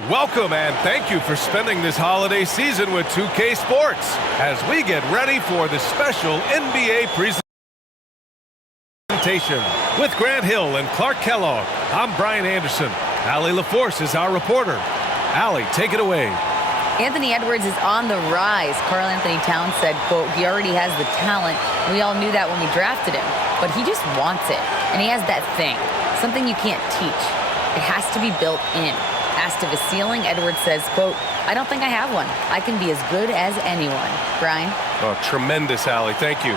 Welcome and thank you for spending this holiday season with 2K Sports as we get ready for the special NBA presentation. With Grant Hill and Clark Kellogg, I'm Brian Anderson. Allie LaForce is our reporter. Allie, take it away. Anthony Edwards is on the rise. Karl Anthony Towns said, quote, he already has the talent. We all knew that when we drafted him, but he just wants it. And he has that thing, something you can't teach. It has to be built in. Asked of his ceiling, Edwards says, quote, I don't think I have one. I can be as good as anyone. Brian? Oh, tremendous, Allie. Thank you.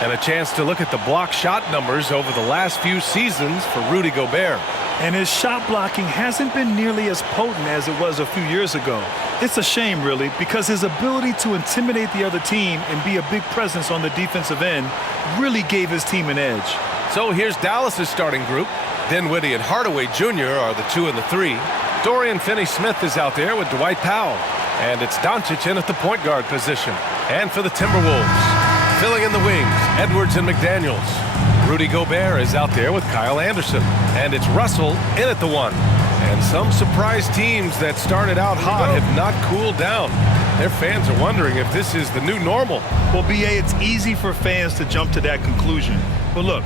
And a chance to look at the block shot numbers over the last few seasons for Rudy Gobert. And his shot blocking hasn't been nearly as potent as it was a few years ago. It's a shame, really, because his ability to intimidate the other team and be a big presence on the defensive end really gave his team an edge. So here's Dallas's starting group. Dinwiddie and Hardaway Jr. are the 2 and the 3. Dorian Finney-Smith is out there with Dwight Powell. And it's Doncic in at the point guard position. And for the Timberwolves, filling in the wings, Edwards and McDaniels. Rudy Gobert is out there with Kyle Anderson. And it's Russell in at the 1. And some surprise teams that started out hot have not cooled down. Their fans are wondering if this is the new normal. Well, B.A., it's easy for fans to jump to that conclusion. But look,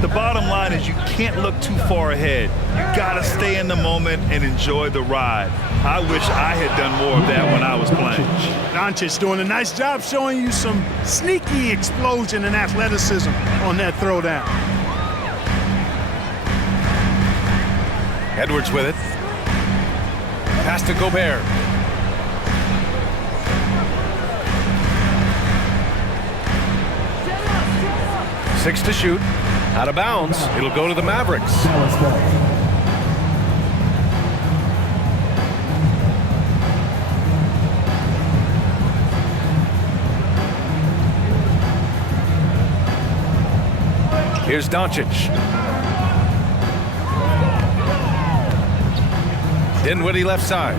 the bottom line is you can't look too far ahead. You got to stay in the moment and enjoy the ride. I wish I had done more of that when I was playing. Doncic doing a nice job showing you some sneaky explosion and athleticism on that throwdown. Edwards with it. Pass to Gobert. Six to shoot. Out of bounds. It'll go to the Mavericks. Here's Doncic. Dinwiddie left side.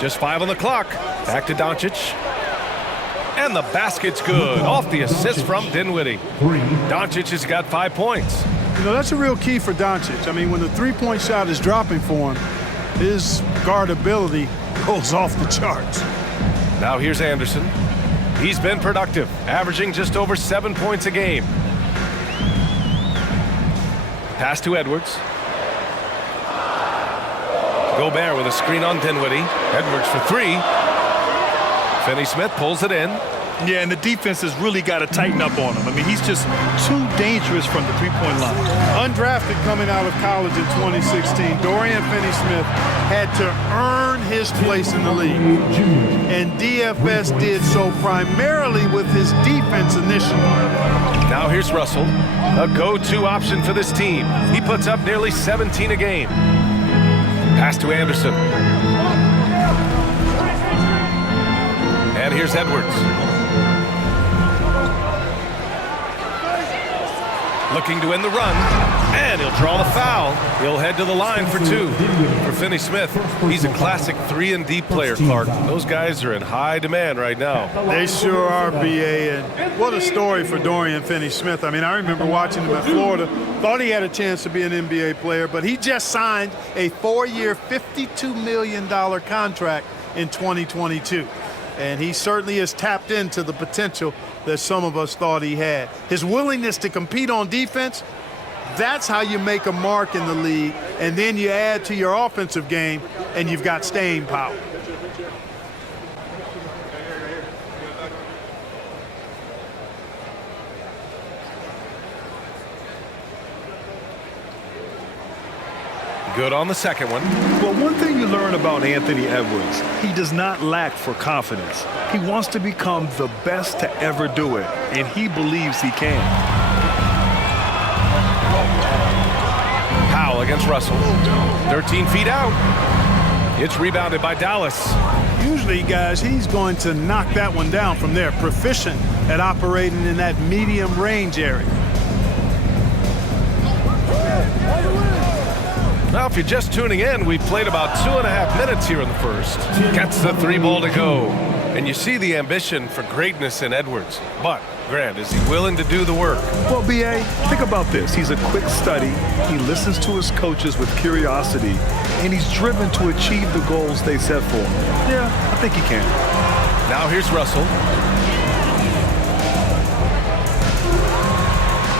Just 5 on the clock. Back to Doncic. And the basket's good. Off the assist from Dinwiddie. Doncic has got 5 points. You know, that's a real key for Doncic. I mean, when the three-point shot is dropping for him, his guardability goes off the charts. Now here's Anderson. He's been productive, averaging just over 7 points a game. Pass to Edwards. Gobert with a screen on Dinwiddie. Edwards for 3. Finney-Smith pulls it in. Yeah, and the defense has really got to tighten up on him. I mean, he's just too dangerous from the three-point line. Undrafted coming out of college in 2016, Dorian Finney-Smith had to earn his place in the league. And DFS did so primarily with his defense initially. Now here's Russell, a go-to option for this team. He puts up nearly 17 a game. Pass to Anderson. And here's Edwards. Looking to win the run, and he'll draw the foul. He'll head to the line for 2. For Finney-Smith, he's a classic 3-and-D player, Clark. Those guys are in high demand right now. They sure are, B.A., and what a story for Dorian Finney-Smith. I mean, I remember watching him at Florida, thought he had a chance to be an NBA player, but he just signed a 4-year, $52 million contract in 2022. And he certainly has tapped into the potential that some of us thought he had. His willingness to compete on defense, that's how you make a mark in the league. And then you add to your offensive game, and you've got staying power. Good on the second one. Well, one thing you learn about Anthony Edwards, he does not lack for confidence. He wants to become the best to ever do it, and he believes he can. Powell against Russell. 13 feet out. It's rebounded by Dallas. Usually, guys, he's going to knock that one down from there. Proficient at operating in that medium range area. Now, if you're just tuning in, we've played about 2.5 minutes here in the first. Gets the 3 ball to go. And you see the ambition for greatness in Edwards. But, Grant, is he willing to do the work? Well, B.A., think about this. He's a quick study. He listens to his coaches with curiosity, and he's driven to achieve the goals they set for him. Yeah, I think he can. Now here's Russell.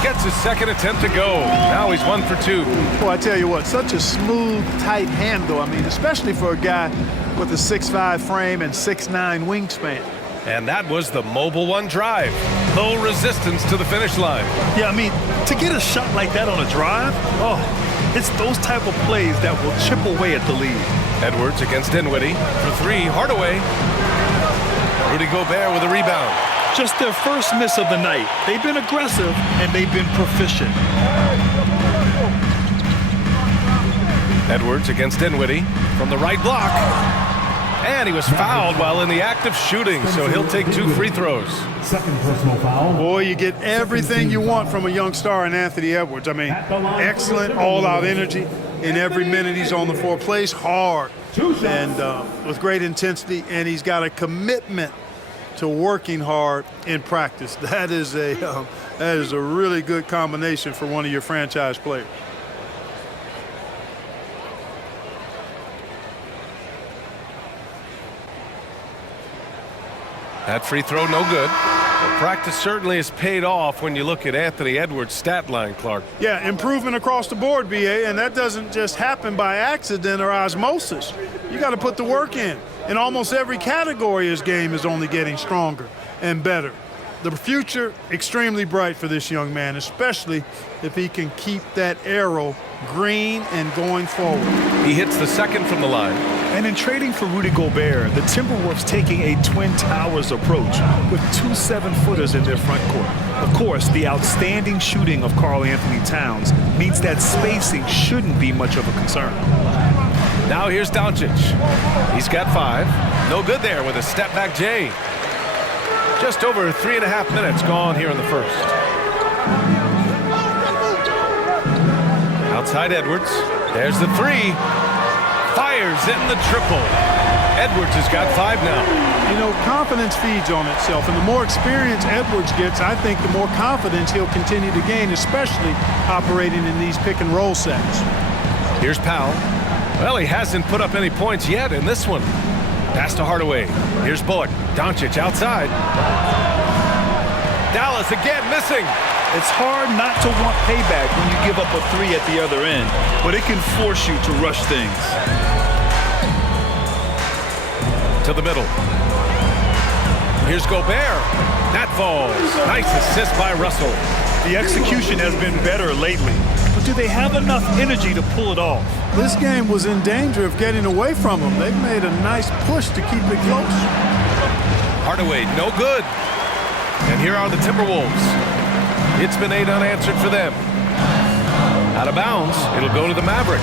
Gets his second attempt to go. Now he's 1 for 2. Well, I tell you what, such a smooth, tight handle. I mean, especially for a guy with a 6'5" frame and 6'9" wingspan. And that was the Mobile One drive. Low resistance to the finish line. Yeah, I mean, to get a shot like that on a drive, it's those type of plays that will chip away at the lead. Edwards against Dinwiddie for 3. Hardaway. Rudy Gobert with a rebound. Just their first miss of the night. They've been aggressive, and they've been proficient. Edwards against Dinwiddie from the right block. And he was fouled while in the act of shooting, so he'll take 2 free throws. Second personal foul. Boy, you get everything you want from a young star in Anthony Edwards. I mean, excellent all-out energy in every minute he's on the floor. Plays hard and with great intensity, and he's got a commitment to working hard in practice. That is a really good combination for one of your franchise players. That free throw no good. But practice certainly has paid off when you look at Anthony Edwards' stat line, Clark. Yeah, improvement across the board, B.A., and that doesn't just happen by accident or osmosis. You got to put the work in. In almost every category, his game is only getting stronger and better. The future, extremely bright for this young man, especially if he can keep that arrow green and going forward. He hits the second from the line. And in trading for Rudy Gobert, the Timberwolves taking a Twin Towers approach with 2 7-footers in their front court. Of course, the outstanding shooting of Karl Anthony Towns means that spacing shouldn't be much of a concern. Now here's Doncic. He's got 5. No good there with a step-back J. Just over 3.5 minutes gone here in the first. Outside Edwards. There's the 3. Fires in the triple. Edwards has got 5 now. You know, confidence feeds on itself, and the more experience Edwards gets, I think the more confidence he'll continue to gain, especially operating in these pick-and-roll sets. Here's Powell. Well, he hasn't put up any points yet in this one. Pass to Hardaway. Here's Bullock. Doncic outside. Dallas again missing. It's hard not to want payback when you give up a 3 at the other end, but it can force you to rush things. To the middle. Here's Gobert. That falls. Nice assist by Russell. The execution has been better lately, but do they have enough energy to pull it off? This game was in danger of getting away from them. They've made a nice push to keep it close. Hardaway, no good. And here are the Timberwolves. It's been 8 unanswered for them. Out of bounds, it'll go to the Mavericks.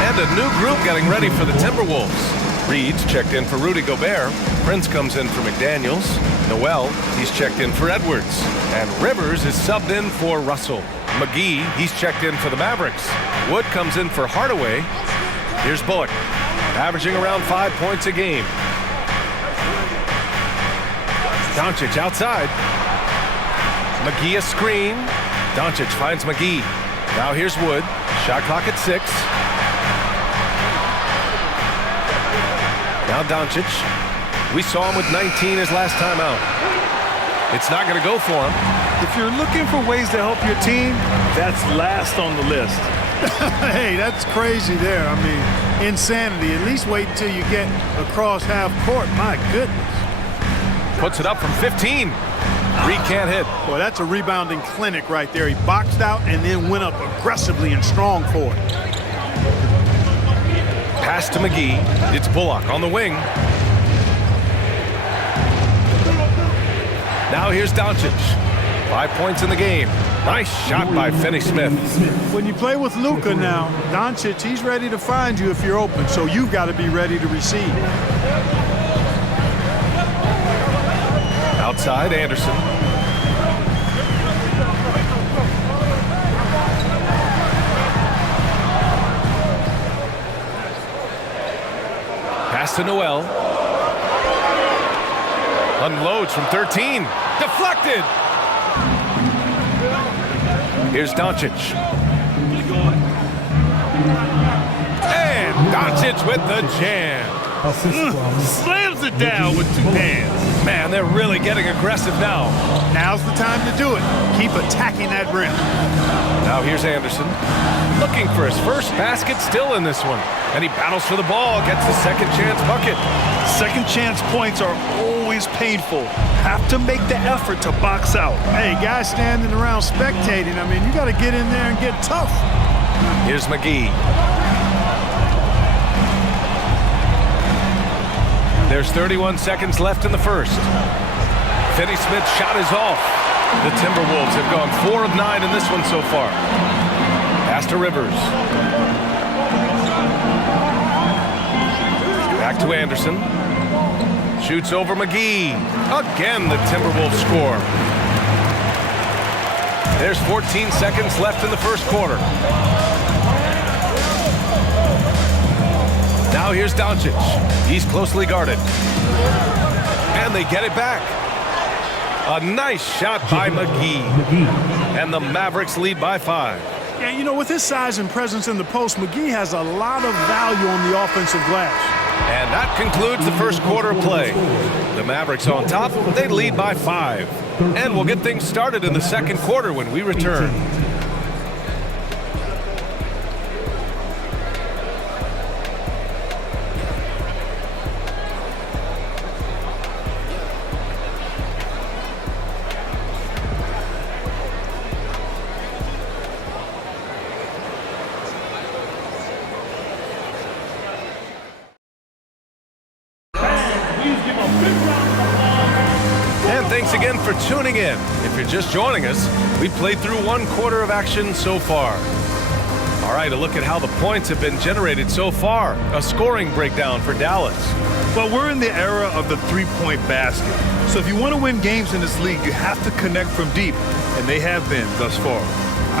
And a new group getting ready for the Timberwolves. Reed's checked in for Rudy Gobert. Prince comes in for McDaniels. Noel, he's checked in for Edwards. And Rivers is subbed in for Russell. McGee, he's checked in for the Mavericks. Wood comes in for Hardaway. Here's Bullock, averaging around 5 points a game. Doncic outside. McGee a screen. Doncic finds McGee. Now here's Wood. Shot clock at 6. Now Doncic. We saw him with 19 his last time out. It's not going to go for him. If you're looking for ways to help your team, that's last on the list. Hey, that's crazy there. I mean, insanity. At least wait until you get across half court. My goodness. Puts it up from 15. Reed can't hit. Boy, that's a rebounding clinic right there. He boxed out and then went up aggressively and strong for it. Pass to McGee. It's Bullock on the wing. Now here's Doncic. 5 points in the game. Nice shot by Finney-Smith. When you play with Luka now, Doncic, he's ready to find you if you're open, so you've got to be ready to receive. Outside, Anderson. Pass to Noel. Unloads from 13. Deflected. Here's Doncic. And Doncic with the jam. Slams it down with 2 hands. Man, they're really getting aggressive now. Now's the time to do it. Keep attacking that rim. Now here's Anderson. Looking for his first basket, still in this one. And he battles for the ball, gets the second chance bucket. Second chance points are always painful. Have to make the effort to box out. Hey, guys standing around spectating, I mean, you got to get in there and get tough. Here's McGee. There's 31 seconds left in the first. Finney-Smith's shot is off. The Timberwolves have gone 4 of 9 in this one so far. Pass to Rivers. Back to Anderson. Shoots over McGee. Again, the Timberwolves score. There's 14 seconds left in the first quarter. Now here's Doncic. He's closely guarded. And they get it back. A nice shot by McGee. And the Mavericks lead by 5. Yeah, you know, with his size and presence in the post, McGee has a lot of value on the offensive glass. And that concludes the first quarter of play. The Mavericks on top. They lead by 5. And we'll get things started in the second quarter when we return. And thanks again for tuning in. If you're just joining us, we played through 1 quarter of action so far. All right, a look at how the points have been generated so far. A scoring breakdown for Dallas. Well, we're in the era of the 3-point basket. So if you want to win games in this league, you have to connect from deep. And they have been thus far.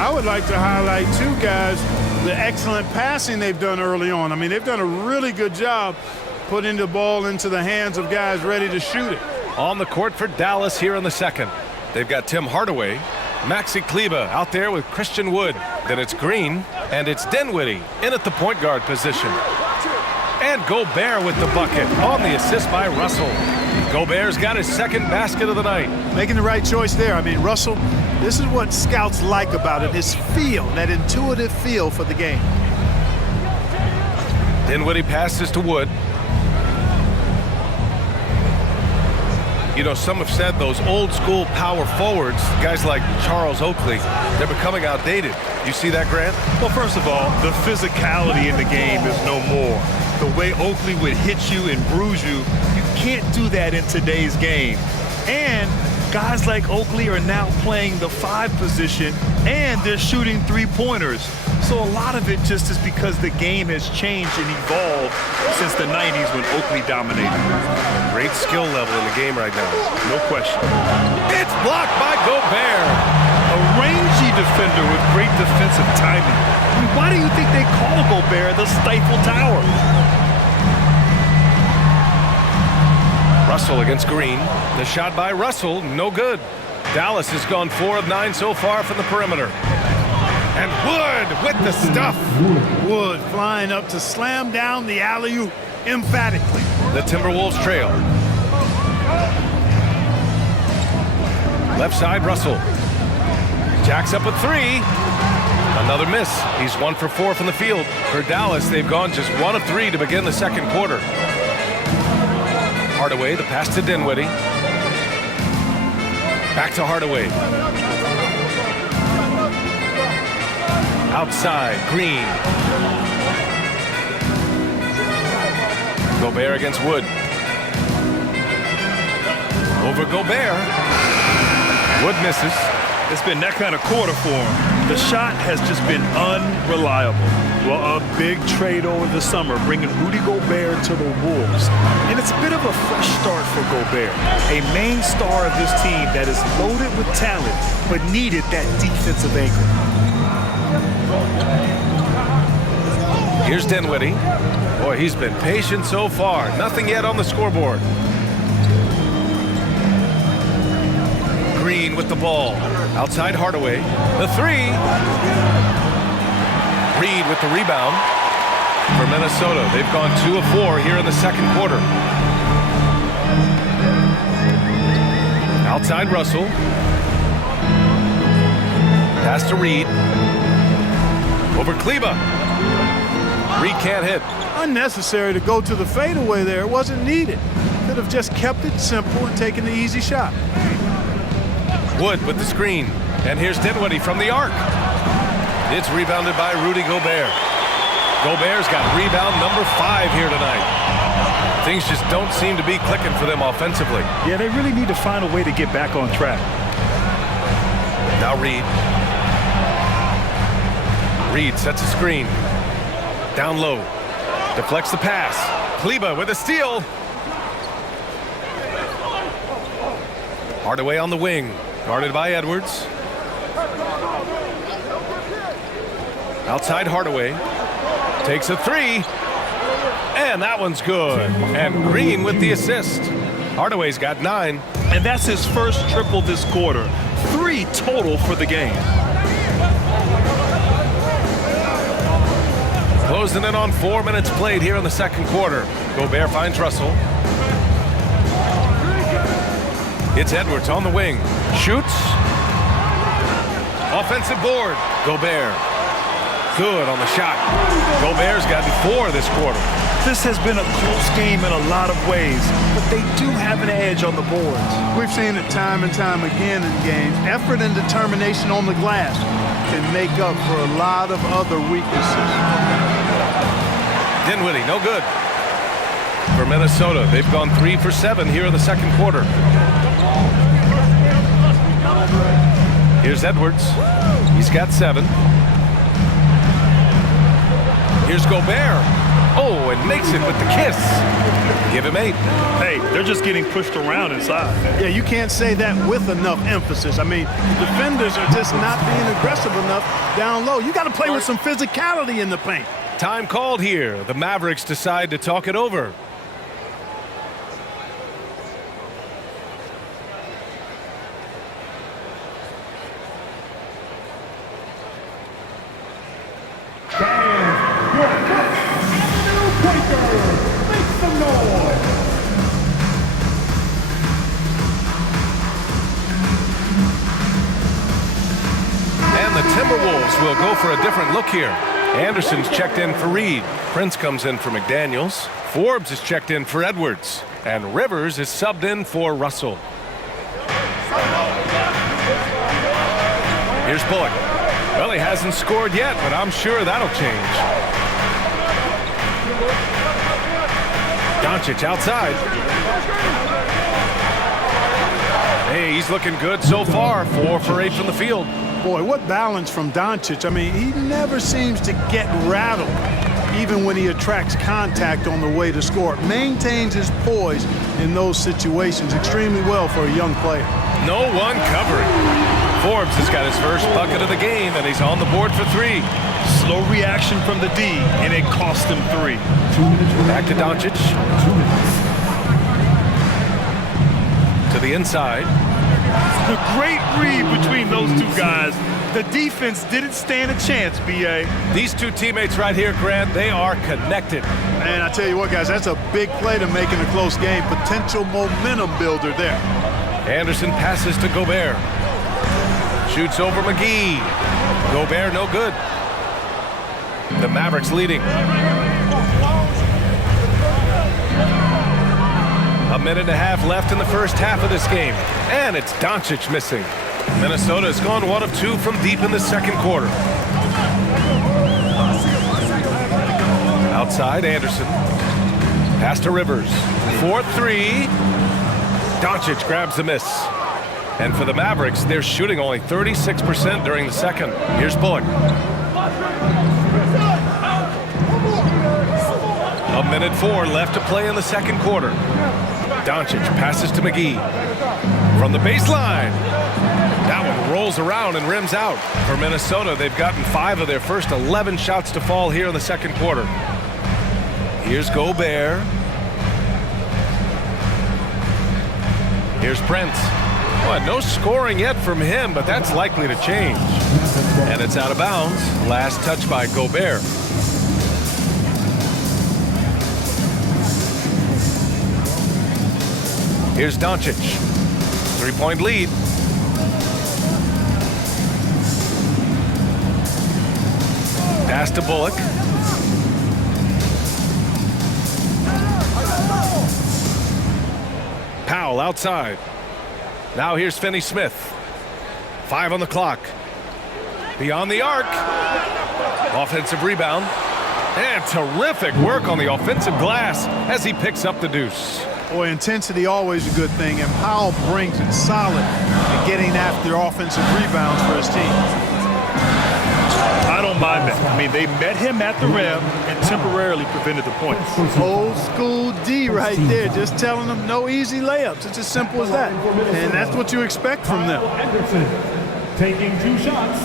I would like to highlight, too, guys, the excellent passing they've done early on. I mean, they've done a really good job putting the ball into the hands of guys ready to shoot it. On the court for Dallas here in the second. They've got Tim Hardaway, Maxi Kleber out there with Christian Wood. Then it's Green, and it's Dinwiddie in at the point guard position. And Gobert with the bucket on the assist by Russell. Gobert's got his second basket of the night. Making the right choice there. I mean, Russell, this is what scouts like about it, his feel, that intuitive feel for the game. Dinwiddie passes to Wood. You know, some have said those old school power forwards, guys like Charles Oakley, they're becoming outdated. You see that, Grant? Well, first of all, the physicality in the game is no more. The way Oakley would hit you and bruise you, you can't do that in today's game. And guys like Oakley are now playing the 5 position, and they're shooting 3-pointers. So a lot of it just is because the game has changed and evolved since the 90s when Oakley dominated. Great skill level in the game right now. No question. It's blocked by Gobert. A rangy defender with great defensive timing. I mean, why do you think they call Gobert the Stifle Tower? Russell against Green. The shot by Russell, no good. Dallas has gone 4 of 9 so far from the perimeter. And Wood with the stuff. Wood flying up to slam down the alley-oop emphatically. The Timberwolves trail. Left side, Russell. Jacks up with 3. Another miss. He's 1 for 4 from the field. For Dallas, they've gone just 1 of 3 to begin the second quarter. Hardaway, the pass to Dinwiddie. Back to Hardaway. Outside, Green. Gobert against Wood. Over Gobert. Wood misses. It's been that kind of quarter for him. The shot has just been unreliable. Well, a big trade over the summer, bringing Rudy Gobert to the Wolves. And it's a bit of a fresh start for Gobert, a main star of this team that is loaded with talent, but needed that defensive anchor. Here's Dinwiddie. Boy, he's been patient so far. Nothing yet on the scoreboard. Green with the ball. Outside Hardaway. The three. Reed with the rebound for Minnesota. They've gone 2 of 4 here in the second quarter. Outside Russell. Pass to Reed. Over Kleba. Reed can't hit. Unnecessary to go to the fadeaway there. It wasn't needed. Could have just kept it simple and taken the easy shot. Wood with the screen. And here's Dinwiddie from the arc. It's rebounded by Rudy Gobert. Gobert's got rebound number 5 here tonight. Things just don't seem to be clicking for them offensively. Yeah, they really need to find a way to get back on track. Now Reed. Reed sets a screen. Down low. Deflects the pass. Kleba with a steal. Hardaway on the wing. Guarded by Edwards. Outside Hardaway. Takes a three. And that one's good. And Green with the assist. Hardaway's got 9. And that's his first triple this quarter. 3 total for the game. Closing in on 4 minutes played here in the second quarter. Gobert finds Russell. It's Edwards on the wing. Shoots. Offensive board. Gobert. Good on the shot. Gobert's gotten 4 this quarter. This has been a close game in a lot of ways, but they do have an edge on the boards. We've seen it time and time again in games. Effort and determination on the glass can make up for a lot of other weaknesses. Dinwiddie, no good. For Minnesota, they've gone 3 for 7 here in the second quarter. Here's Edwards. He's got 7. Here's Gobert. Oh, and makes it with the kiss. Give him 8. Hey, they're just getting pushed around inside. Yeah, you can't say that with enough emphasis. I mean, the defenders are just not being aggressive enough down low. You got to play with some physicality in the paint. Time called here. The Mavericks decide to talk it over. And the Timberwolves will go for a different look here. Anderson's checked in for Reed. Prince comes in for McDaniels. Forbes is checked in for Edwards. And Rivers is subbed in for Russell. Here's Bullock. Well, he hasn't scored yet, but I'm sure that'll change. Doncic outside. Hey, he's looking good so far. 4 for 8 from the field. Boy, what balance from Doncic. I mean, he never seems to get rattled, even when he attracts contact on the way to score. Maintains his poise in those situations extremely well for a young player. No one covering. Forbes has got his first bucket of the game, and he's on the board for 3. Slow reaction from the D, and it cost him 3. Back to Doncic. To the inside. The great read between those two guys. The defense didn't stand a chance, B.A. These two teammates right here, Grant, they are connected. And I tell you what, guys, that's a big play to make in a close game. Potential momentum builder there. Anderson passes to Gobert. Shoots over McGee. Gobert no good. The Mavericks leading. A minute and a half left in the first half of this game. And it's Doncic missing. Minnesota has gone 1 of 2 from deep in the second quarter. Outside, Anderson. Pass to Rivers. 4-3. Doncic grabs the miss. And for the Mavericks, they're shooting only 36% during the second. Here's Bullock. A minute 4 left to play in the second quarter. Doncic passes to McGee. From the baseline. That one rolls around and rims out. For Minnesota, they've gotten 5 of their first 11 shots to fall here in the second quarter. Here's Gobert. Here's Prince. Well, no scoring yet from him, but that's likely to change. And it's out of bounds. Last touch by Gobert. Here's Doncic. 3-point lead. Pass to Bullock. Powell outside. Now here's Finney-Smith. 5 on the clock. Beyond the arc. Offensive rebound. And terrific work on the offensive glass as he picks up the deuce. Boy, intensity always a good thing, and Powell brings it solid in getting after offensive rebounds for his team. I don't mind that. I mean, they met him at the rim and temporarily prevented the points. Old school D right there, just telling them no easy layups. It's as simple as that. And that's what you expect from them. Anderson taking 2 shots.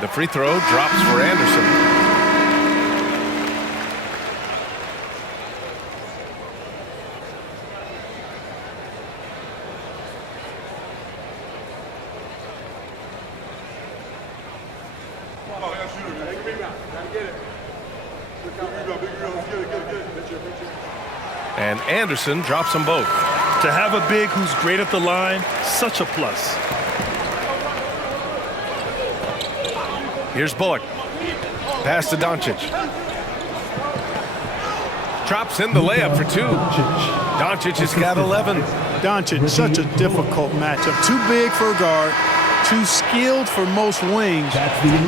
The free throw drops for Anderson. And Anderson drops them both. To have a big who's great at the line, such a plus. Here's Bullock. Pass to Doncic. Drops in the layup for 2. Doncic has got 11. Doncic, such a difficult matchup. Too big for a guard, too skilled for most wings.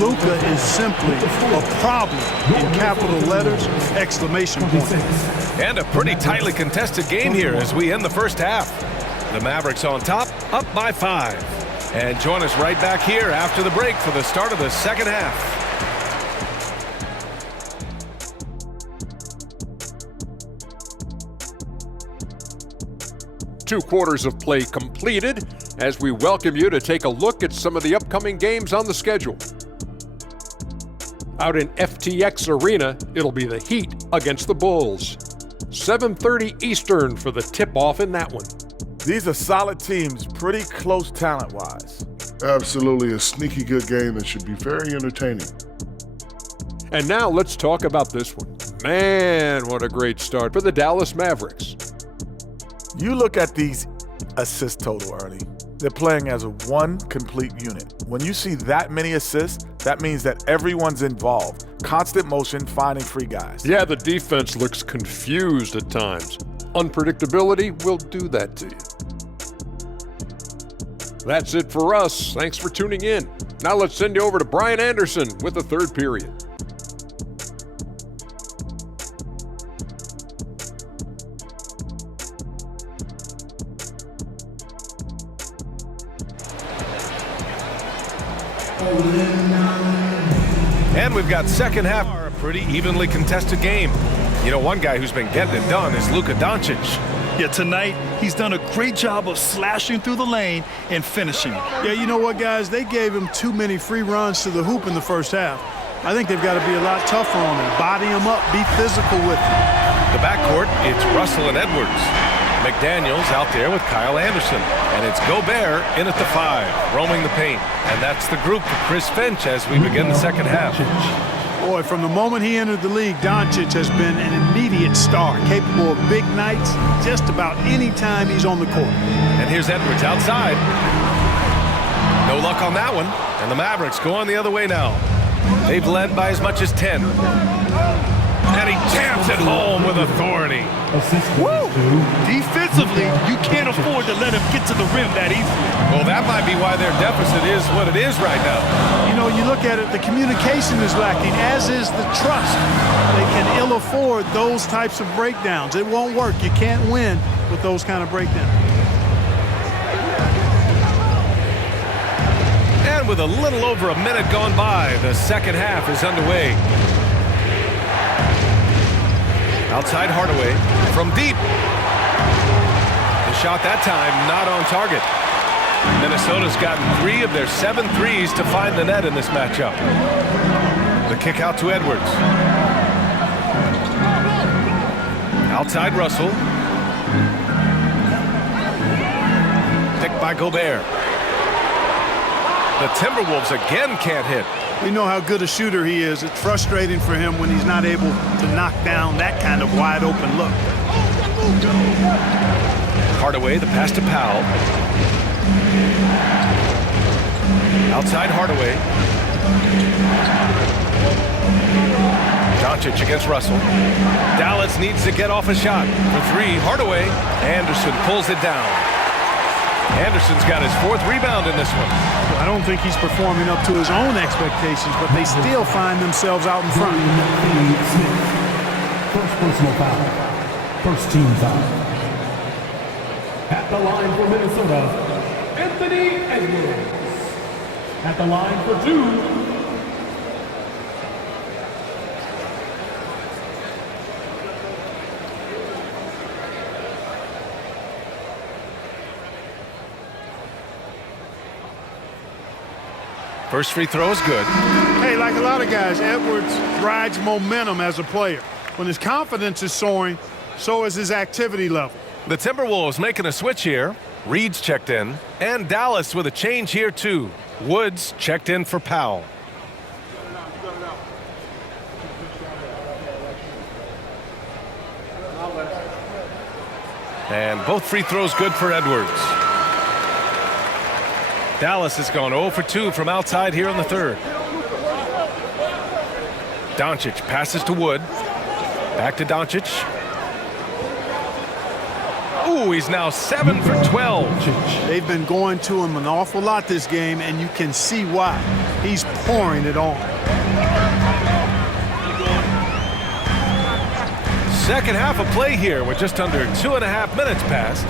Luka is simply a problem in capital letters, exclamation point. And a pretty tightly contested game here as we end the first half. The Mavericks on top, up by 5. And join us right back here after the break for the start of the second half. Two quarters of play completed as we welcome you to take a look at some of the upcoming games on the schedule. Out in FTX Arena, it'll be the Heat against the Bulls. 7:30 Eastern for the tip-off in that one. These are solid teams, pretty close talent-wise. Absolutely a sneaky good game that should be very entertaining. And now let's talk about this one. Man, what a great start for the Dallas Mavericks. You look at these assist total, Ernie. They're playing as one complete unit. When you see that many assists, that means that everyone's involved. Constant motion, finding free guys. Yeah, the defense looks confused at times. Unpredictability will do that to you. That's it for us. Thanks for tuning in. Now let's send you over to Brian Anderson with the third period. And we've got second half. A pretty evenly contested game. You know, one guy who's been getting it done is Luka Doncic. Yeah, tonight, he's done a great job of slashing through the lane and finishing. Yeah, you know what, guys? They gave him too many free runs to the hoop in the first half. I think they've got to be a lot tougher on him. Body him up, be physical with him. The backcourt, it's Russell and Edwards. McDaniels out there with Kyle Anderson. And it's Gobert in at the 5, roaming the paint. And that's the group for Chris Finch as we begin the second half. Boy, from the moment he entered the league, Doncic has been an immediate star, capable of big nights just about any time he's on the court. And here's Edwards outside. No luck on that one. And the Mavericks go on the other way now. They've led by as much as 10. And he jams it home with authority. Woo! Defensively, you can't afford to let him get to the rim that easily. Well, that might be why their deficit is what it is right now. You know, you look at it, the communication is lacking, as is the trust. They can ill afford those types of breakdowns. It won't work. You can't win with those kind of breakdowns. And with a little over a minute gone by, the second half is underway. Outside Hardaway from deep. The shot that time not on target. Minnesota's gotten 3 of their 7 threes to find the net in this matchup. The kick out to Edwards. Outside Russell. Picked by Gobert. The Timberwolves again can't hit. We know how good a shooter he is. It's frustrating for him when he's not able to knock down that kind of wide open look. Hardaway, the pass to Powell. Outside Hardaway. Doncic against Russell. Dallas needs to get off a shot. For 3, Hardaway. Anderson pulls it down. Anderson's got his 4th rebound in this one. I don't think he's performing up to his own expectations, but they still find themselves out in front. First personal foul. First team foul. At the line for Minnesota, Anthony Edwards. At the line for 2. First free throw is good. Hey, like a lot of guys, Edwards rides momentum as a player. When his confidence is soaring, so is his activity level. The Timberwolves making a switch here. Reed's checked in. And Dallas with a change here too. Woods checked in for Powell. And both free throws good for Edwards. Dallas has gone 0 for 2 from outside here in the 3rd. Doncic passes to Wood. Back to Doncic. Ooh, he's now 7 for 12. They've been going to him an awful lot this game, and you can see why. He's pouring it on. Second half of play here with just under 2.5 minutes passed.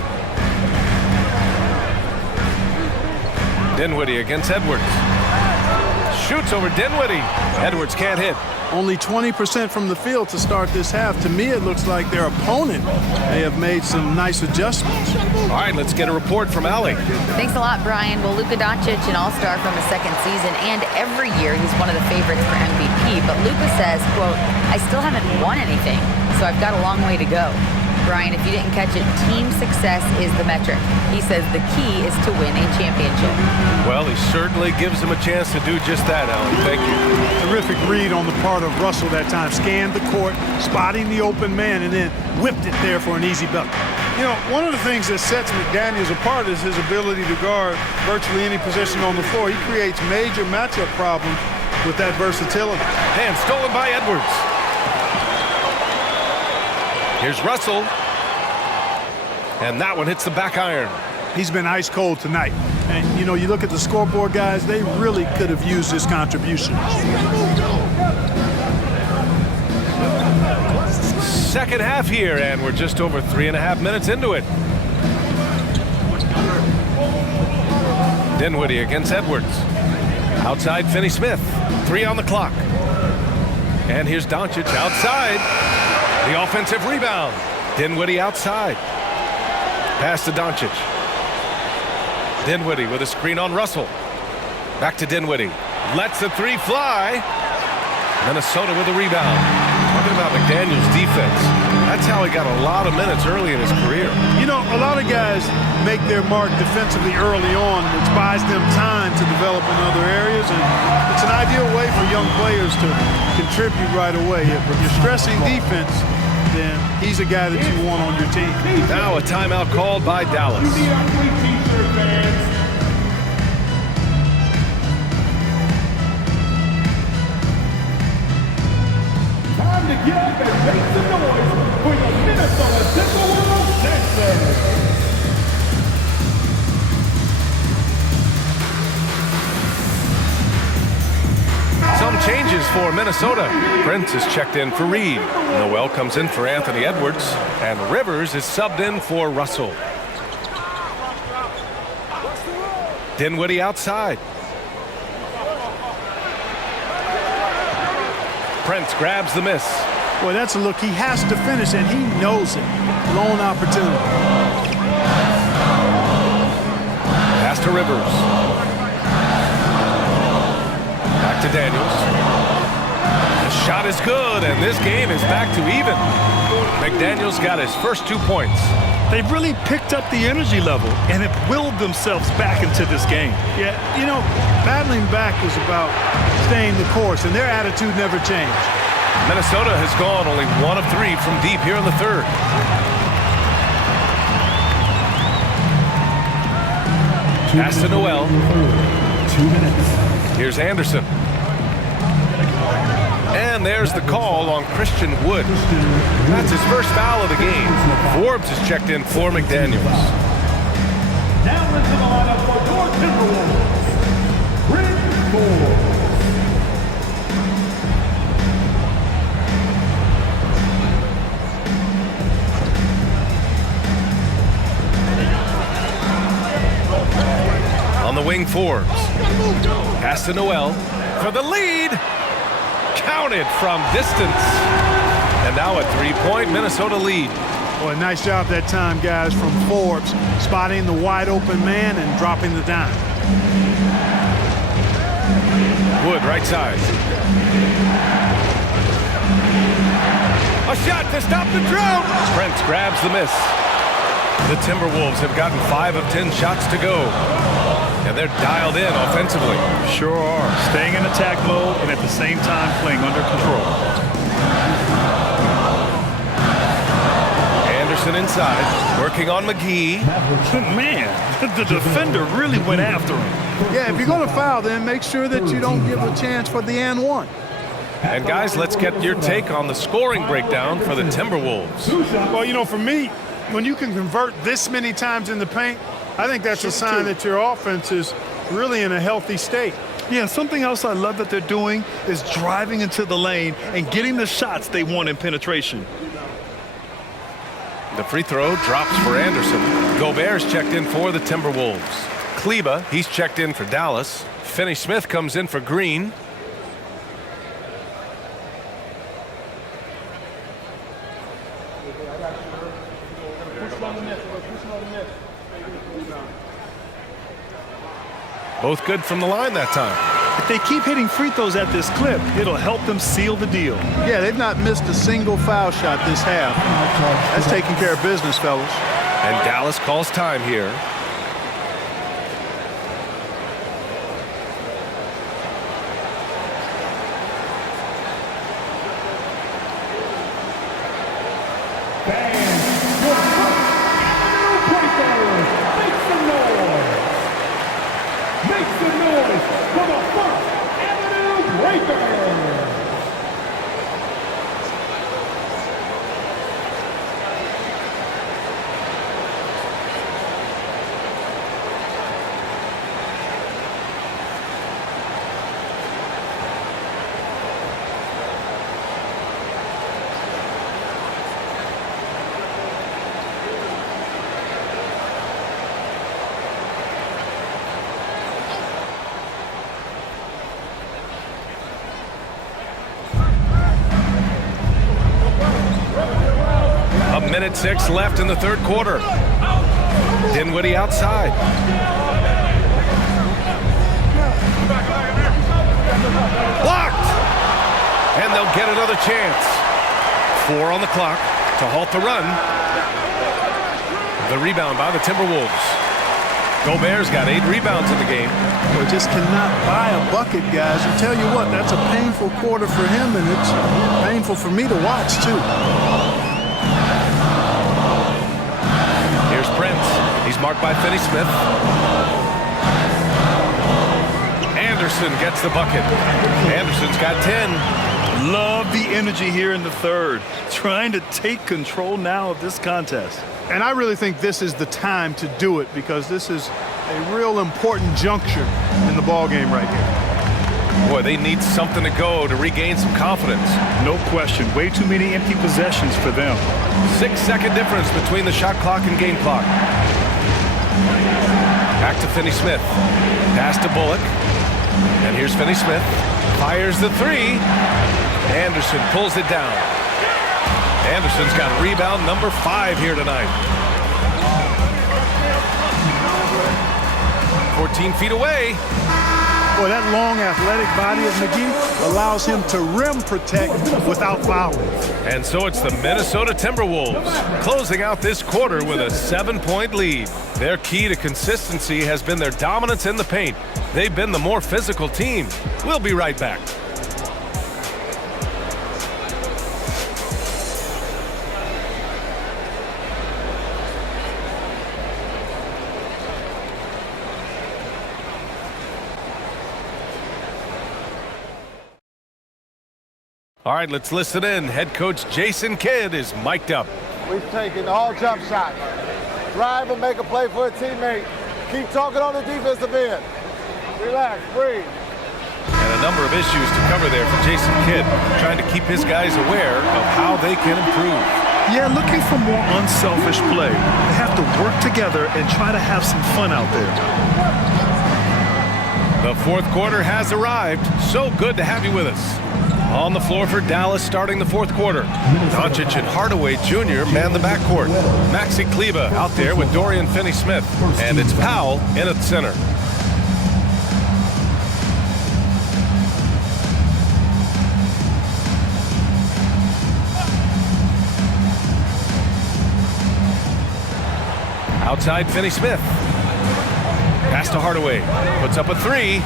Dinwiddie against Edwards. Shoots over Dinwiddie. Edwards can't hit. Only 20% from the field to start this half. To me, it looks like their opponent may have made some nice adjustments. All right, let's get a report from Allie. Thanks a lot, Brian. Well, Luka Doncic, an all-star from his 2nd season, and every year he's one of the favorites for MVP. But Luka says, quote, "I still haven't won anything, so I've got a long way to go." Brian, if you didn't catch it, team success is the metric. He says the key is to win a championship. Well, he certainly gives him a chance to do just that, Allie. Thank you. Terrific read on the part of Russell that time. Scanned the court, spotting the open man, and then whipped it there for an easy bucket. You know, one of the things that sets McDaniels apart is his ability to guard virtually any position on the floor. He creates major matchup problems with that versatility. And stolen by Edwards. Here's Russell. And that one hits the back iron. He's been ice cold tonight. And, you know, you look at the scoreboard, guys, they really could have used his contribution. Second half here, and we're just over 3.5 minutes into it. Dinwiddie against Edwards. Outside Finney-Smith. 3 on the clock. And here's Doncic outside. The offensive rebound. Dinwiddie outside. Pass to Doncic. Dinwiddie with a screen on Russell. Back to Dinwiddie. Lets the 3 fly. Minnesota with a rebound. Talking about McDaniels' defense. That's how he got a lot of minutes early in his career. You know, a lot of guys make their mark defensively early on, which buys them time to develop in other areas, and it's an ideal way for young players to contribute right away. If you're stressing defense, then he's a guy that you want on your team. Now a timeout called by Dallas. Time to get up and make some noise for the Minnesota Timberwolves Sixers. Some changes for Minnesota. Prince is checked in for Reed. Noel comes in for Anthony Edwards. And Rivers is subbed in for Russell. Dinwiddie outside. Prince grabs the miss. Boy, that's a look he has to finish, and he knows it. Lone opportunity. Pass to Rivers. Back to Daniels. The shot is good, and this game is back to even. McDaniels got his first 2 points. They've really picked up the energy level and have willed themselves back into this game. Yeah, you know, battling back was about staying the course, and their attitude never changed. Minnesota has gone only 1 of 3 from deep here in the third. Pass to Noel. 2 minutes. Here's Anderson. And there's the call on Christian Wood. That's his first foul of the game. Forbes is checked in for McDaniels. Now into the lineup for your Timberwolves, Rick Forbes. On the wing, Forbes. Pass to Noel for the lead. Counted from distance. And now a 3-point Minnesota lead. Boy, nice job that time, guys, from Forbes, spotting the wide open man and dropping the dime. Wood, right side. A shot to stop the drought. Prince grabs the miss. The Timberwolves have gotten 5 of 10 shots to go. And they're dialed in offensively. Sure are. Staying in attack mode and at the same time playing under control. Anderson inside, working on McGee. Man, the defender really went after him. Yeah, if you're going to foul, then make sure that you don't give a chance for the and one. And guys, let's get your take on the scoring breakdown for the Timberwolves. Well, you know, for me, when you can convert this many times in the paint, I think that's a sign that your offense is really in a healthy state. Yeah, something else I love that they're doing is driving into the lane and getting the shots they want in penetration. The free throw drops for Anderson. Gobert's checked in for the Timberwolves. Kleba, he's checked in for Dallas. Finney-Smith comes in for Green. Both good from the line that time. If they keep hitting free throws at this clip, it'll help them seal the deal. Yeah, they've not missed a single foul shot this half. That's taking care of business, fellas. And Dallas calls time here. Minute 6 left in the third quarter. Dinwiddie outside. Blocked! And they'll get another chance. 4 on the clock to halt the run. The rebound by the Timberwolves. Gobert's got 8 rebounds in the game. We just cannot buy a bucket, guys. I tell you what, that's a painful quarter for him, and it's painful for me to watch, too. Here's Prince. He's marked by Finney-Smith. Anderson gets the bucket. Anderson's got 10. Love the energy here in the third. Trying to take control now of this contest. And I really think this is the time to do it because this is a real important juncture in the ball game right here. Boy, they need something to go to regain some confidence. No question. Way too many empty possessions for them. 6-second difference between the shot clock and game clock. Back to Finney-Smith. Pass to Bullock. And here's Finney-Smith. Fires the 3. Anderson pulls it down. Anderson's got rebound number 5 here tonight. 14 feet away. Boy, that long athletic body of McGee allows him to rim protect without fouling. And so it's the Minnesota Timberwolves closing out this quarter with a 7-point lead. Their key to consistency has been their dominance in the paint. They've been the more physical team. We'll be right back. All right, let's listen in. Head coach Jason Kidd is mic'd up. We've taken all jump shots. Drive and make a play for a teammate. Keep talking on the defensive end. Relax, breathe. And a number of issues to cover there for Jason Kidd, trying to keep his guys aware of how they can improve. Yeah, looking for more unselfish play. They have to work together and try to have some fun out there. The fourth quarter has arrived. So good to have you with us. On the floor for Dallas starting the fourth quarter. Doncic and Hardaway Jr. man the backcourt. Maxi Kleber out there with Dorian Finney-Smith. And it's Powell in at center. Outside Finney-Smith. Pass to Hardaway. Puts up a three.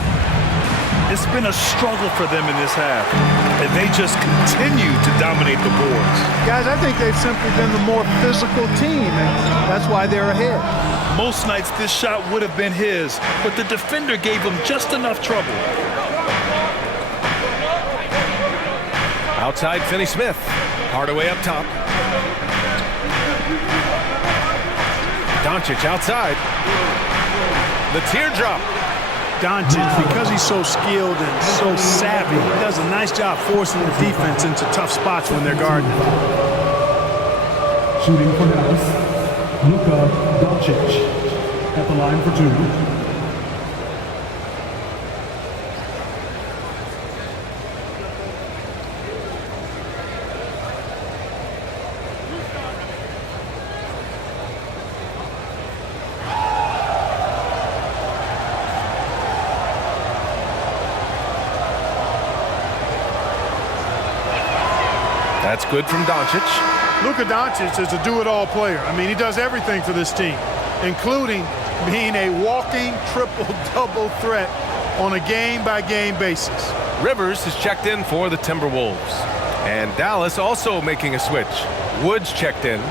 It's been a struggle for them in this half, and they just continue to dominate the boards. Guys, I think they've simply been the more physical team, and that's why they're ahead. Most nights this shot would have been his, but the defender gave him just enough trouble. Outside Finney-Smith. Hardaway up top. Doncic outside. The teardrop. Doncic, because he's so skilled and so savvy, he does a nice job forcing the defense into tough spots when they're guarding. Shooting for Dallas, Luka Doncic at the line for two. That's good from Doncic. Luka Doncic is a do-it-all player. I mean, he does everything for this team, including being a walking triple-double threat on a game-by-game basis. Rivers is checked in for the Timberwolves. And Dallas also making a switch. Woods checked in.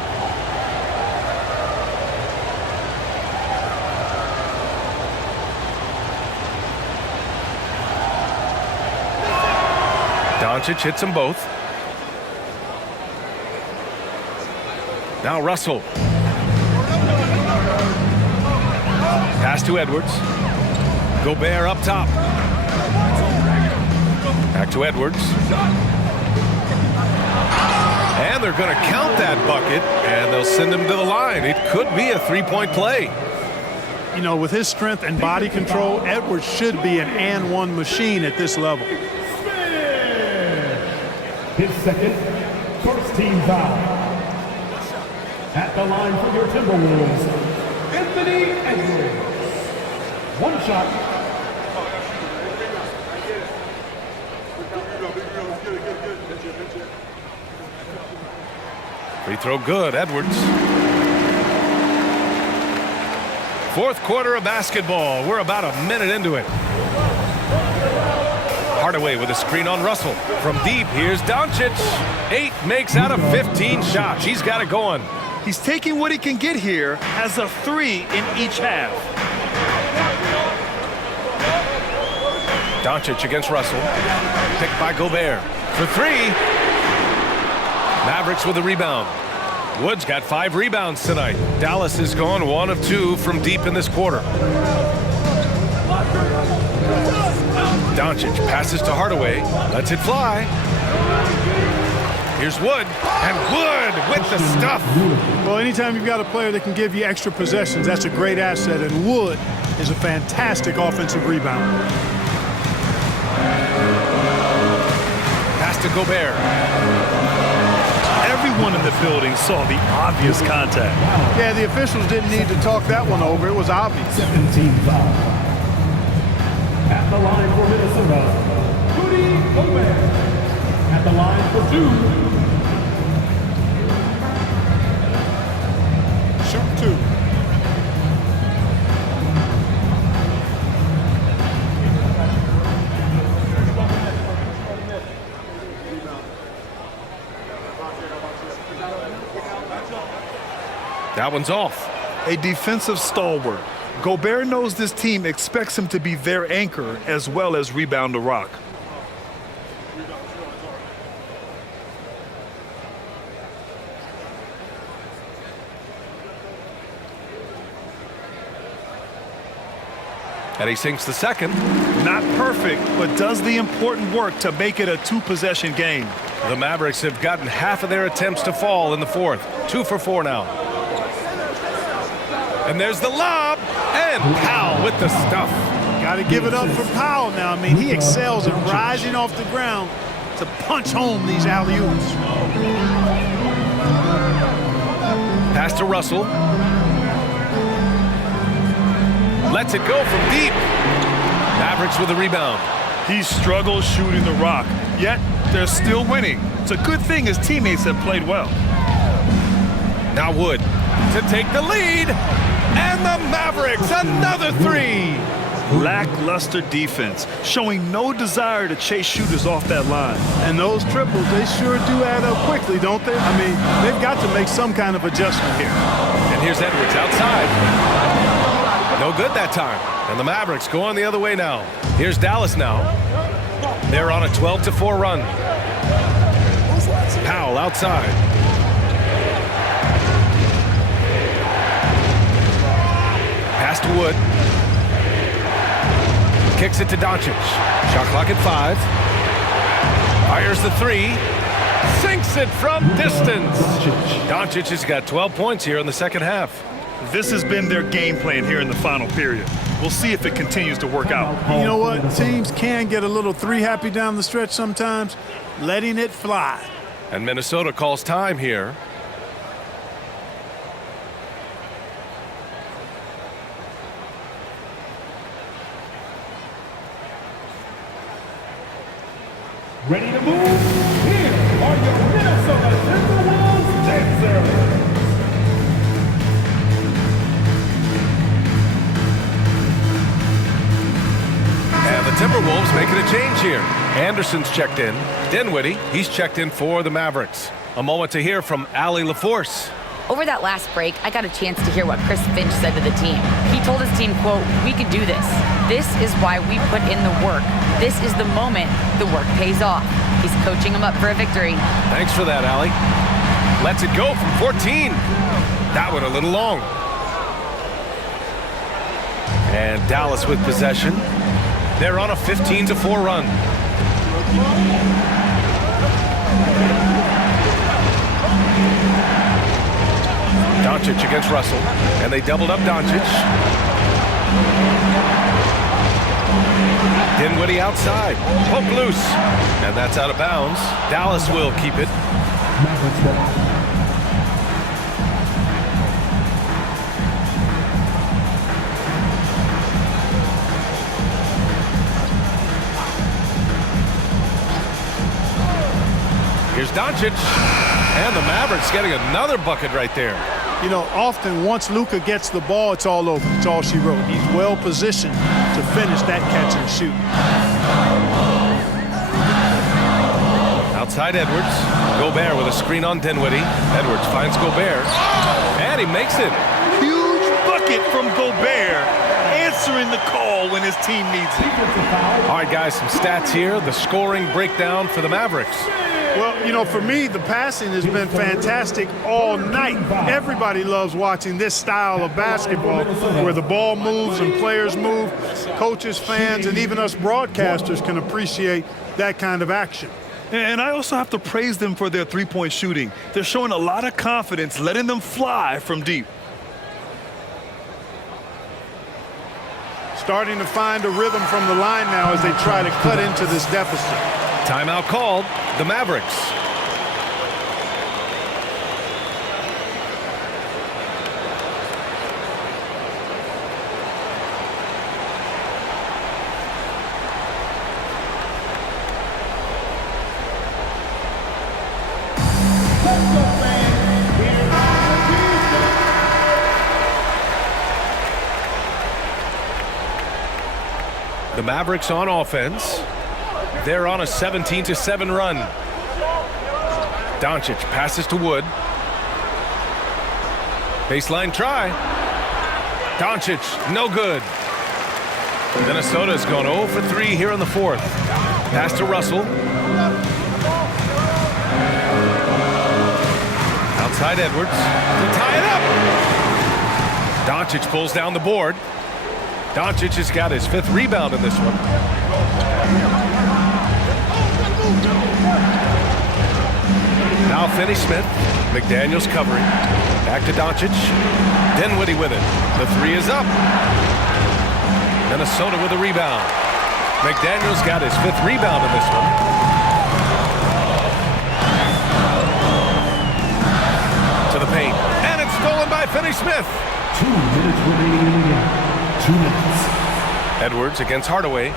Doncic hits them both. Now Russell. Pass to Edwards. Gobert up top. Back to Edwards. And they're going to count that bucket, and they'll send him to the line. It could be a three-point play. You know, with his strength and body control, Edwards should be an and-one machine at this level. His second, first team foul. At the line for your Timberwolves, Anthony Edwards. One shot. Free throw good, Edwards. Fourth quarter of basketball. We're about a minute into it. Hardaway with a screen on Russell. From deep, here's Doncic. 8 makes out of 15 shots. He's got it going. He's taking what he can get here as a 3 in each half. Doncic against Russell. Picked by Gobert. For 3. Mavericks with a rebound. Woods got 5 rebounds tonight. Dallas has gone 1 of 2 from deep in this quarter. Doncic passes to Hardaway. Lets it fly. Here's Wood, and Wood with the stuff. Well, anytime you've got a player that can give you extra possessions, that's a great asset, and Wood is a fantastic offensive rebounder. Pass to Gobert. Everyone in the building saw the obvious contact. Yeah, the officials didn't need to talk that one over. It was obvious. 17 foul. At the line for Minnesota, Rudy Gobert. At the line for two. Shoot two. That one's off. A defensive stalwart. Gobert knows this team expects him to be their anchor as well as rebound the rock. And he sinks the second. Not perfect, but does the important work to make it a two-possession game. The Mavericks have gotten half of their attempts to fall in the fourth. 2 for 4 now. And there's the lob, and Powell with the stuff. Got to give it up for Powell now. I mean, he excels at rising off the ground to punch home these alley-oops. Pass to Russell. Lets it go from deep. Mavericks with a rebound. He struggles shooting the rock, yet they're still winning. It's a good thing his teammates have played well. Now Wood to take the lead. And the Mavericks, another three. Lackluster defense, showing no desire to chase shooters off that line. And those triples, they sure do add up quickly, don't they? I mean, they've got to make some kind of adjustment here. And here's Edwards outside. No good that time. And the Mavericks go on the other way now. Here's Dallas now. They're on a 12-4 run. Powell outside. Pass to Wood. Kicks it to Doncic. Shot clock at 5. Fires the 3. Sinks it from distance. Doncic has got 12 points here in the second half. This has been their game plan here in the final period. We'll see if it continues to work out. You know what? Teams can get a little three happy down the stretch sometimes, letting it fly. And Minnesota calls time here. Ready to move? Here are your Minnesota Timberwolves dancers. And the Timberwolves making a change here. Anderson's checked in. Dinwiddie, he's checked in for the Mavericks. A moment to hear from Allie LaForce. Over that last break, I got a chance to hear what Chris Finch said to the team. He told his team, quote, "We could do this. This is why we put in the work. This is the moment the work pays off." He's coaching them up for a victory. Thanks for that, Allie. Lets it go from 14. That one a little long. And Dallas with possession. They're on a 15-4 run. Doncic against Russell, and they doubled up Doncic. Dinwiddie outside, poke loose, and that's out of bounds. Dallas will keep it. Here's Doncic, and the Mavericks getting another bucket right there. You know, often once Luka gets the ball, it's all over. It's all she wrote. He's well positioned to finish that catch and shoot. Outside Edwards. Gobert with a screen on Dinwiddie. Edwards finds Gobert, and he makes it. Huge bucket from Gobert, answering the call when his team needs it. All right, guys, some stats here. The scoring breakdown for the Mavericks. Well, you know, for me, the passing has been fantastic all night. Everybody loves watching this style of basketball where the ball moves and players move. Coaches, fans, and even us broadcasters can appreciate that kind of action. And I also have to praise them for their three-point shooting. They're showing a lot of confidence, letting them fly from deep. Starting to find a rhythm from the line now as they try to cut into this deficit. Timeout called. The Mavericks. The Mavericks on offense. They're on a 17-7 run. Doncic passes to Wood. Baseline try. Doncic, no good. Minnesota's gone 0 for 3 here in the fourth. Pass to Russell. Outside Edwards to tie it up. Doncic pulls down the board. Doncic has got his 5th rebound in this one. Now Finney Smith. McDaniels covering. Back to Doncic. Dinwiddie with it. The 3 is up. Minnesota with a rebound. McDaniels got his 5th rebound in this one. To the paint. And it's stolen by Finney Smith. 2 minutes remaining in the game. 2 minutes. Edwards against Hardaway.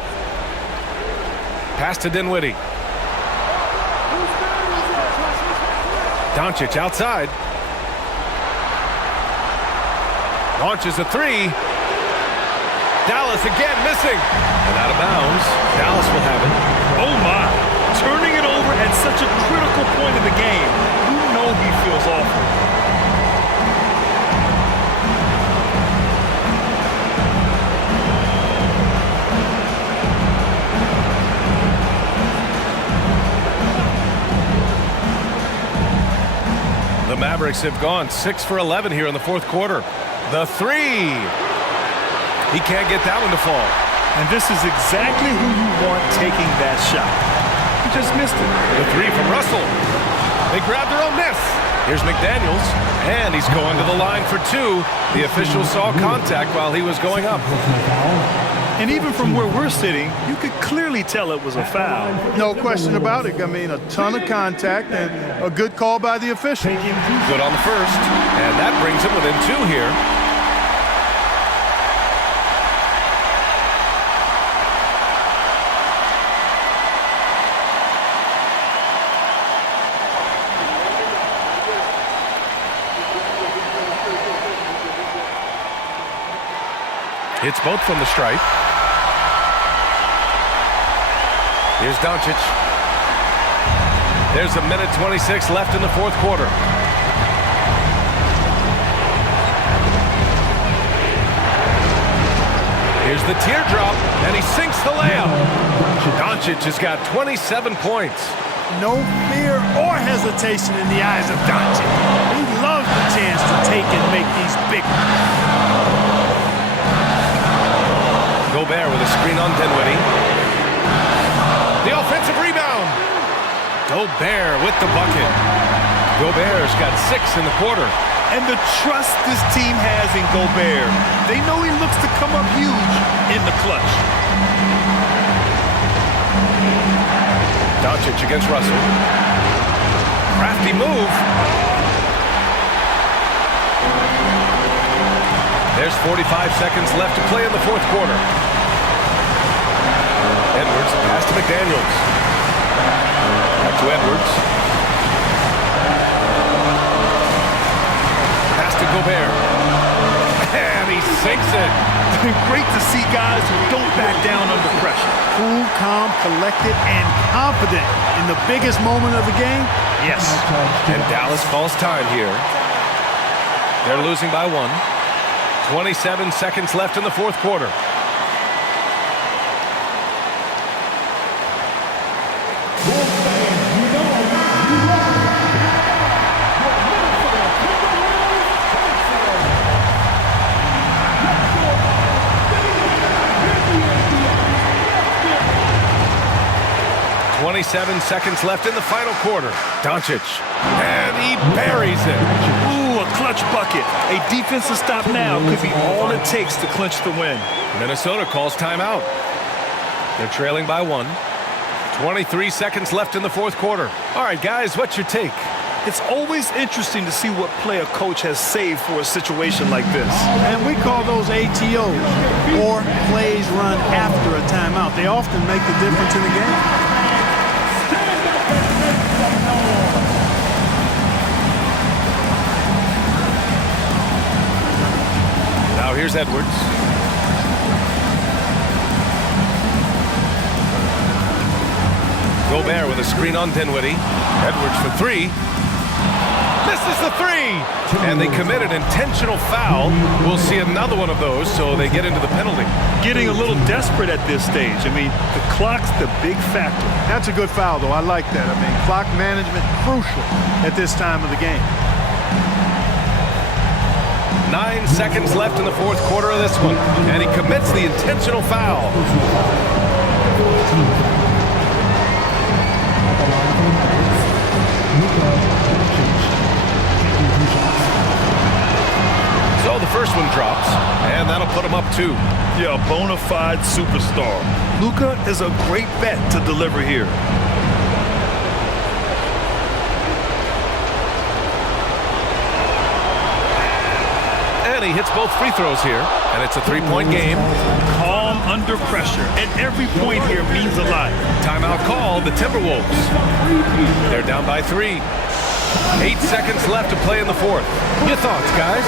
Pass to Dinwiddie. Doncic outside. Launches a 3. Dallas again missing. And out of bounds. Dallas will have it. Oh my. Turning it over at such a critical point in the game. You know he feels awful. The Mavericks have gone 6 for 11 here in the fourth quarter. The 3. He can't get that one to fall. And this is exactly who you want taking that shot. He just missed it. The 3 from Russell. They grab their own miss. Here's McDaniels, and he's going to the line for 2. The official saw contact while he was going up. And even from where we're sitting, you could clearly tell it was a foul. No question about it. I mean, a ton of contact and a good call by the official. Good on the first, and that brings him within 2 here. Hits both from the stripe. Here's Doncic. There's a minute 26 left in the fourth quarter. Here's the teardrop, and he sinks the layup. Doncic has got 27 points. No fear or hesitation in the eyes of Doncic. He loves the chance to take and make these big ones. Gobert with a screen on Dinwiddie. The offensive rebound. Gobert with the bucket. Gobert's got 6 in the quarter. And the trust this team has in Gobert. They know he looks to come up huge in the clutch. Doncic against Russell. Crafty move. There's 45 seconds left to play in the fourth quarter. Edwards, pass to McDaniels. Back to Edwards. Pass to Gobert. And he sinks it. Great to see guys who don't back down under pressure. Cool, calm, collected, and confident in the biggest moment of the game. Yes. And Dallas calls time here. They're losing by 1. 27 seconds left in the fourth quarter. Seven seconds left in the final quarter. Doncic, and he buries it. Ooh, a clutch bucket. A defensive stop now could be all it takes to clinch the win. Minnesota calls timeout. They're trailing by 1. 23 seconds left in the fourth quarter. All right, guys, what's your take? It's always interesting to see what play a coach has saved for a situation like this. And we call those ATOs, or plays run after a timeout. They often make the difference in the game. Now here's Edwards. with a screen on Dinwiddie. Edwards for three. Misses the three! And they commit an intentional foul. We'll see another one of those, so they get into the penalty. Getting a little desperate at this stage. I mean, the clock's the big factor. That's a good foul, though. I like that. I mean, clock management crucial at this time of the game. 9 seconds left in the fourth quarter of this one, and he commits the intentional foul. So the first one drops, and that'll put him up 2. Yeah, a bona fide superstar. Luka is a great bet to deliver here. And he hits both free throws here, and it's a 3-point game. Calm under pressure, and every point here means a lot. Timeout called, the Timberwolves. They're down by 3. 8 seconds left to play in the fourth. Your thoughts, guys?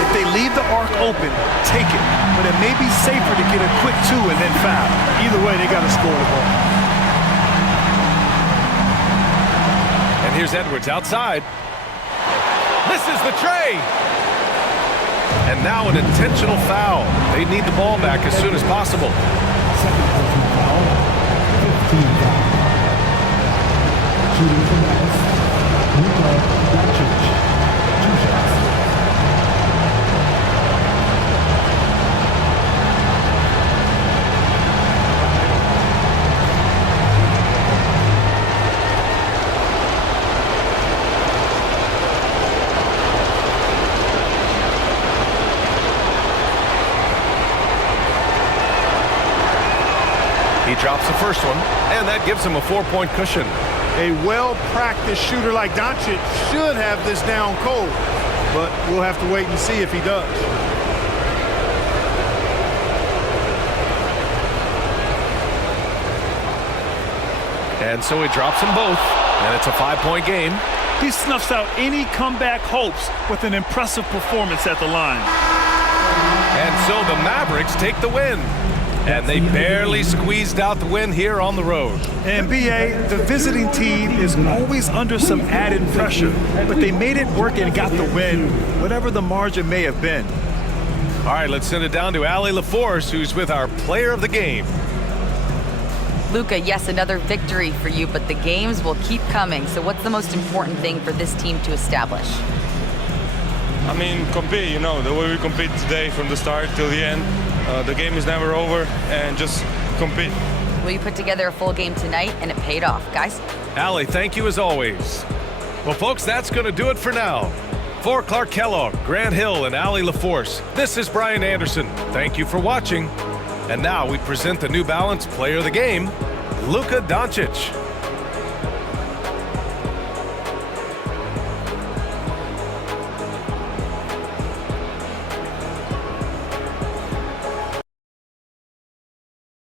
If they leave the arc open, take it. But it may be safer to get a quick 2 and then foul. Either way, they got to score the ball. And here's Edwards outside. Misses the tray. And now an intentional foul. They need the ball back as soon as possible. Second personal foul. 15 foul. Shooting from Dallas. Luka Doncic. 2 shots. He drops the first one, and that gives him a 4-point cushion. A well-practiced shooter like Doncic should have this down cold, but we'll have to wait and see if he does. And so he drops them both, and it's a 5-point game. He snuffs out any comeback hopes with an impressive performance at the line. And so the Mavericks take the win. And they barely squeezed out the win here on the road. And BA, the visiting team is always under some added pressure, but they made it work and got the win, whatever the margin may have been. All right, let's send it down to Allie LaForce, who's with our player of the game. Luka, yes, another victory for you, but the games will keep coming. So what's the most important thing for this team to establish? I mean, compete, you know, the way we compete today from the start till the end. The game is never over, and just compete. Well, you put together a full game tonight, and it paid off. Guys? Allie, thank you as always. Well, folks, that's going to do it for now. For Clark Kellogg, Grant Hill, and Allie LaForce, this is Brian Anderson. Thank you for watching. And now we present the New Balance Player of the Game, Luka Doncic.